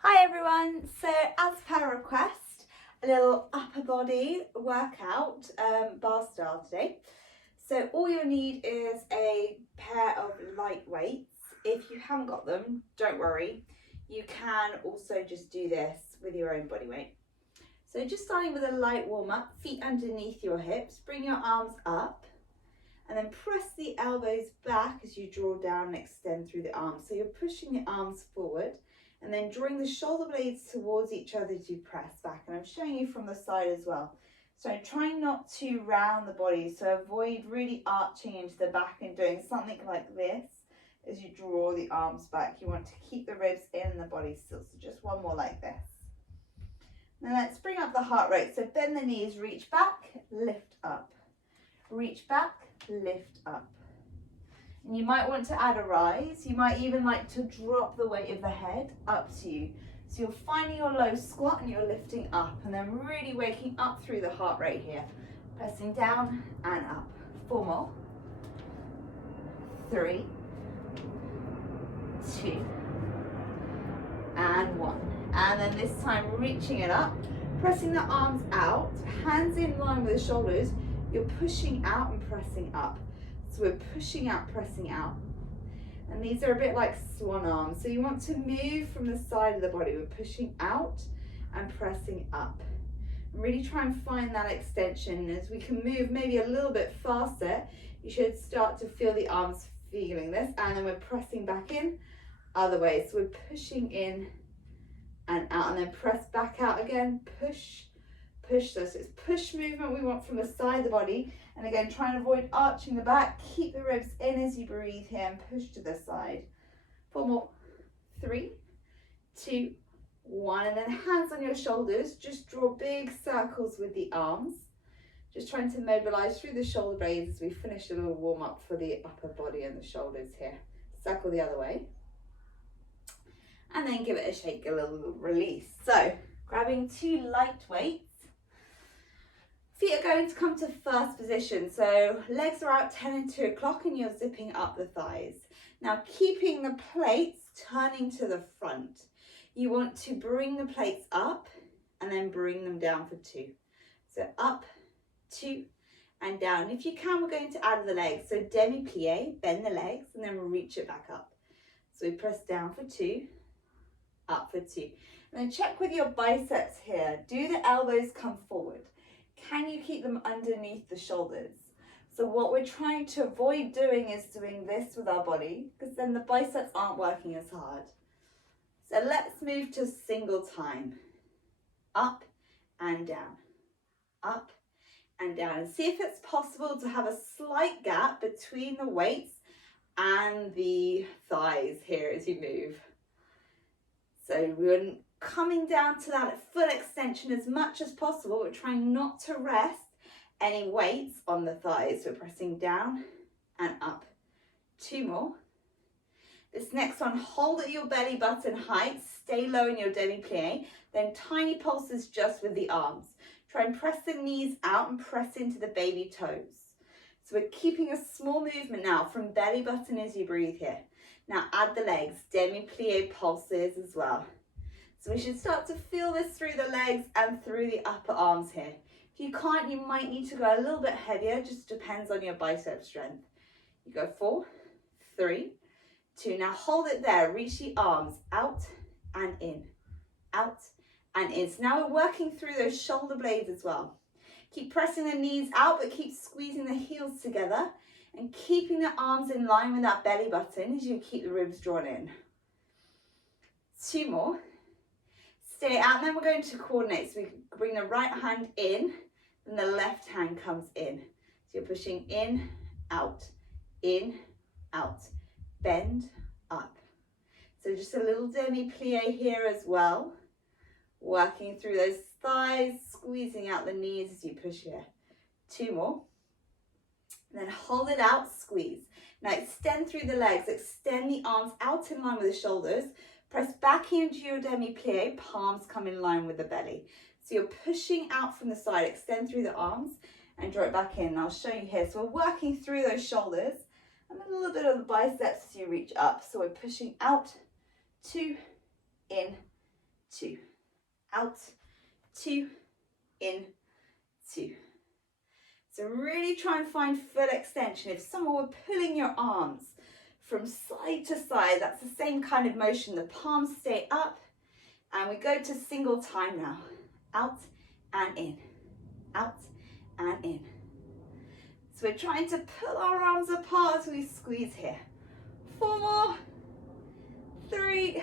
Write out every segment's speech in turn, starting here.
Hi everyone, so as per request, a little upper body workout, bar style today. So all you'll need is a pair of light weights. If you haven't got them, don't worry. You can also just do this with your own body weight. So just starting with a light warm up, feet underneath your hips, bring your arms up and then press the elbows back as you draw down and extend through the arms. So you're pushing the arms forward and then drawing the shoulder blades towards each other as you press back. And I'm showing you from the side as well. So trying not to round the body, so avoid really arching into the back and doing something like this as you draw the arms back. You want to keep the ribs in and the body still. So just one more like this. Now let's bring up the heart rate. So bend the knees, reach back, lift up. Reach back, lift up. And you might want to add a rise. You might even like to drop the weight of the head, up to you. So you're finding your low squat and you're lifting up and then really waking up through the heart rate here. Pressing down and up. 4 more. 3, 2, and 1. And then this time reaching it up, pressing the arms out, hands in line with the shoulders. You're pushing out and pressing up. So we're pushing out, pressing out. And these are a bit like swan arms. So you want to move from the side of the body. We're pushing out and pressing up. And really try and find that extension. As we can move maybe a little bit faster, you should start to feel the arms feeling this. And then we're pressing back in, other way. So we're pushing in and out and then press back out again, push. Push this. It's push movement we want from the side of the body. And again, try and avoid arching the back. Keep the ribs in as you breathe here and push to the side. 4 more. 3, 2, 1. And then hands on your shoulders. Just draw big circles with the arms. Just trying to mobilize through the shoulder blades as we finish a little warm up for the upper body and the shoulders here. Circle the other way. And then give it a shake, a little release. So grabbing 2 light weights. Feet are going to come to first position, so legs are out 10 and 2 o'clock and you're zipping up the thighs. Now keeping the plates turning to the front. You want to bring the plates up and then bring them down for 2. So up, 2 and down. If you can, we're going to add the legs. So demi-plie, bend the legs and then reach it back up. So we press down for 2, up for 2. And then check with your biceps here. Do the elbows come forward? Can you keep them underneath the shoulders? So what we're trying to avoid doing is doing this with our body, because then the biceps aren't working as hard. So let's move to single time. Up and down. Up and down. And see if it's possible to have a slight gap between the weights and the thighs here as you move. So we're coming down to that full extension as much as possible. We're trying not to rest any weights on the thighs. So pressing down and up. 2 more. This next one, hold at your belly button height. Stay low in your demi-plie. Then tiny pulses just with the arms. Try and press the knees out and press into the baby toes. So we're keeping a small movement now from belly button as you breathe here. Now add the legs, demi-plie pulses as well. So we should start to feel this through the legs and through the upper arms here. If you can't, you might need to go a little bit heavier, just depends on your bicep strength. You go 4, 3, 2. Now hold it there, reach the arms out and in, out and in. So now we're working through those shoulder blades as well. Keep pressing the knees out, but keep squeezing the heels together and keeping the arms in line with that belly button as you keep the ribs drawn in. 2 more. Stay out, and then we're going to coordinate. So we bring the right hand in, and the left hand comes in. So you're pushing in, out, bend, up. So just a little demi-plie here as well. Working through those thighs, squeezing out the knees as you push here. 2 more. And then hold it out, squeeze. Now extend through the legs, extend the arms out in line with the shoulders. Press back into your demi-plie, palms come in line with the belly. So you're pushing out from the side, extend through the arms and draw it back in. I'll show you here. So we're working through those shoulders and a little bit of the biceps as you reach up. So we're pushing out, 2, in, 2, out, 2, in, 2. So really try and find full extension. If someone were pulling your arms from side to side, that's the same kind of motion. The palms stay up, and we go to single time now. Out and in, out and in. So we're trying to pull our arms apart as we squeeze here. 4 more, 3,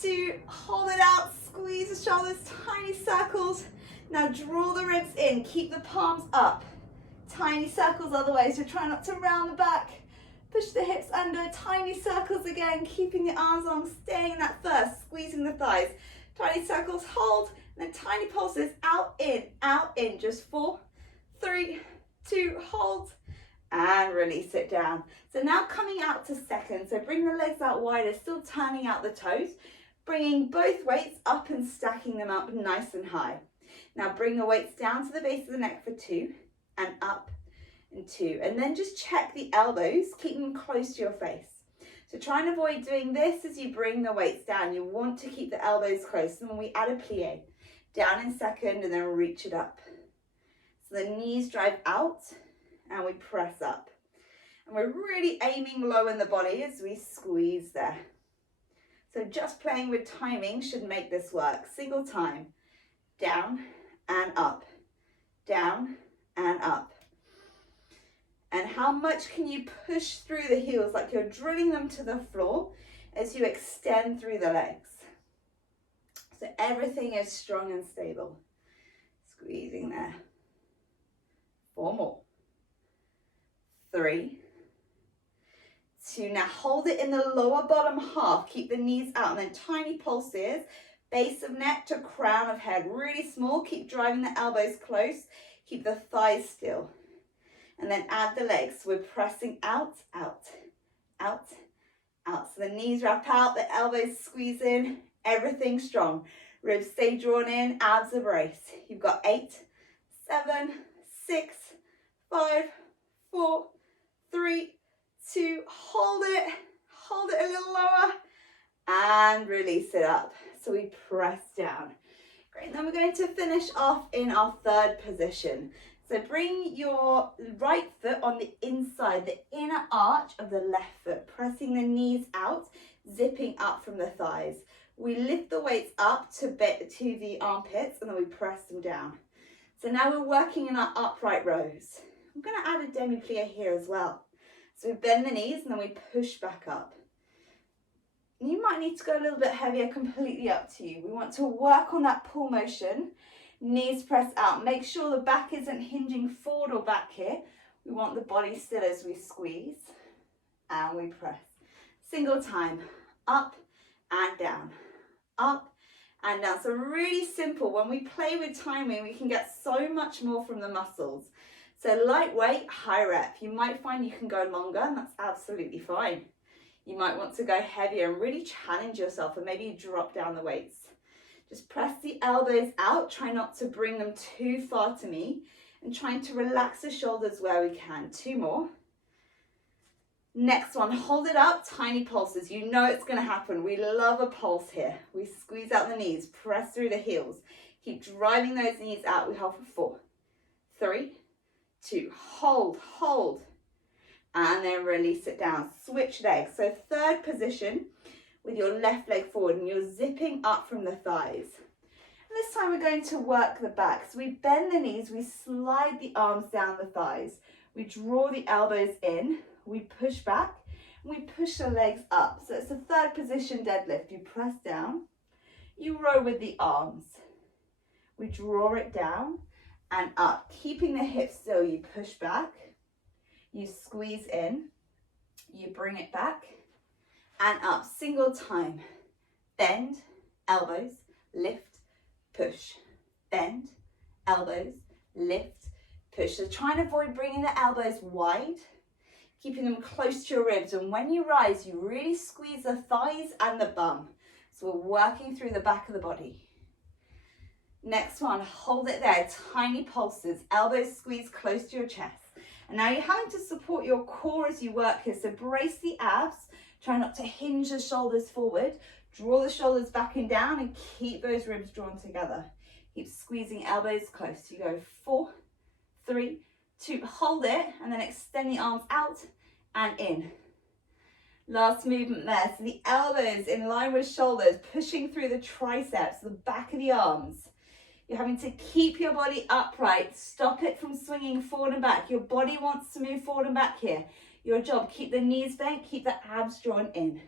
2, hold it out, squeeze the shoulders, tiny circles. Now draw the ribs in, keep the palms up. Tiny circles other way, so try not to round the back. Push the hips under, tiny circles again, keeping the arms long, staying in that first, squeezing the thighs. Tiny circles, hold, and then tiny pulses, out, in, just 4, 3, 2, hold, and release it down. So now coming out to second, so bring the legs out wider, still turning out the toes, bringing both weights up and stacking them up nice and high. Now bring the weights down to the base of the neck for 2, and up, and 2, and then just check the elbows, keep them close to your face. So try and avoid doing this as you bring the weights down. You want to keep the elbows close, and then we add a plie, down in second, and then reach it up. So the knees drive out, and we press up. And we're really aiming low in the body as we squeeze there. So just playing with timing should make this work. Single time, down and up, down and up. And how much can you push through the heels, like you're drilling them to the floor as you extend through the legs. So everything is strong and stable. Squeezing there. 4 more. 3, 2. Now hold it in the lower bottom half. Keep the knees out, and then tiny pulses. Base of neck to crown of head. Really small. Keep driving the elbows close. Keep the thighs still. And then add the legs. So we're pressing out, out, out, out. So the knees wrap out, the elbows squeeze in, everything strong. Ribs stay drawn in, abs a brace. You've got 8, 7, 6, 5, 4, 3, 2, hold it a little lower, and release it up. So we press down. Great, then we're going to finish off in our third position. So bring your right foot on the inside, the inner arch of the left foot, pressing the knees out, zipping up from the thighs. We lift the weights up to the armpits, and then we press them down. So now we're working in our upright rows. I'm going to add a demi-plie here as well. So we bend the knees, and then we push back up. And you might need to go a little bit heavier, completely up to you. We want to work on that pull motion. Knees press out. Make sure the back isn't hinging forward or back here. We want the body still as we squeeze, and we press. Single time, up and down, up and down. So really simple. When we play with timing, we can get so much more from the muscles. So lightweight, high rep. You might find you can go longer, and that's absolutely fine. You might want to go heavier and really challenge yourself, and maybe drop down the weights. Just press the elbows out, try not to bring them too far to me, and trying to relax the shoulders where we can. 2 more. Next one, hold it up, tiny pulses. You know it's going to happen. We love a pulse here. We squeeze out the knees, press through the heels. Keep driving those knees out. We hold for 4, 3, 2, hold, and then release it down. Switch legs. So third position, with your left leg forward, and you're zipping up from the thighs. And this time we're going to work the back. So we bend the knees, we slide the arms down the thighs. We draw the elbows in, we push back, and we push the legs up. So it's a third position deadlift. You press down, you row with the arms. We draw it down and up. Keeping the hips still, you push back, you squeeze in, you bring it back, and up. Single time. Bend, elbows, lift, push. Bend, elbows, lift, push. So try and avoid bringing the elbows wide, keeping them close to your ribs. And when you rise, you really squeeze the thighs and the bum. So we're working through the back of the body. Next one, hold it there. Tiny pulses. Elbows squeeze close to your chest. And now you're having to support your core as you work here. So brace the abs. Try not to hinge the shoulders forward. Draw the shoulders back and down and keep those ribs drawn together. Keep squeezing elbows close. You go 4, 3, 2, hold it, and then extend the arms out and in. Last movement there. So the elbows in line with shoulders, pushing through the triceps, the back of the arms. You're having to keep your body upright. Stop it from swinging forward and back. Your body wants to move forward and back here. Your job, keep the knees bent, keep the abs drawn in.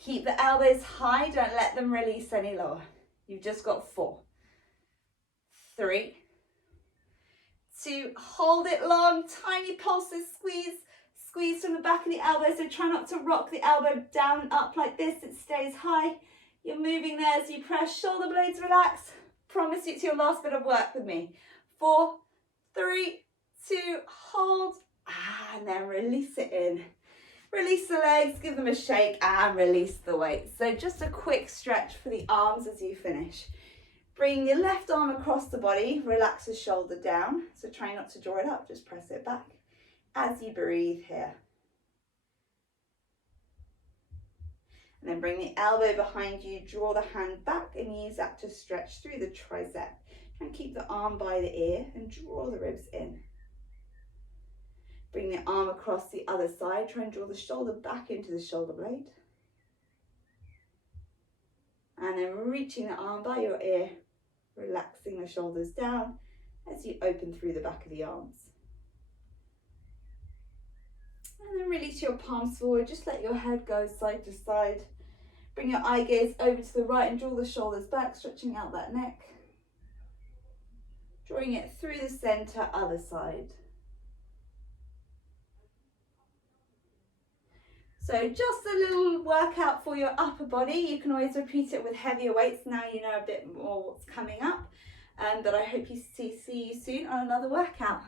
Keep the elbows high, don't let them release any lower. You've just got 4, 3, 2, hold it long, tiny pulses, squeeze from the back of the elbow, so try not to rock the elbow down and up like this, it stays high. You're moving there as you press, shoulder blades relax. Promise you it's your last bit of work with me. 4, 3, 2, hold, and then release it in. Release the legs, give them a shake, and release the weight. So just a quick stretch for the arms as you finish. Bring your left arm across the body, relax the shoulder down. So try not to draw it up, just press it back as you breathe here. And then bring the elbow behind you, draw the hand back and use that to stretch through the tricep. Try and keep the arm by the ear and draw the ribs in. Bring the arm across the other side, try and draw the shoulder back into the shoulder blade. And then reaching the arm by your ear, relaxing the shoulders down as you open through the back of the arms. And then release your palms forward, just let your head go side to side. Bring your eye gaze over to the right and draw the shoulders back, stretching out that neck. Drawing it through the center, other side. So just a little workout for your upper body. You can always repeat it with heavier weights. Now you know a bit more what's coming up. But I hope you see you soon on another workout.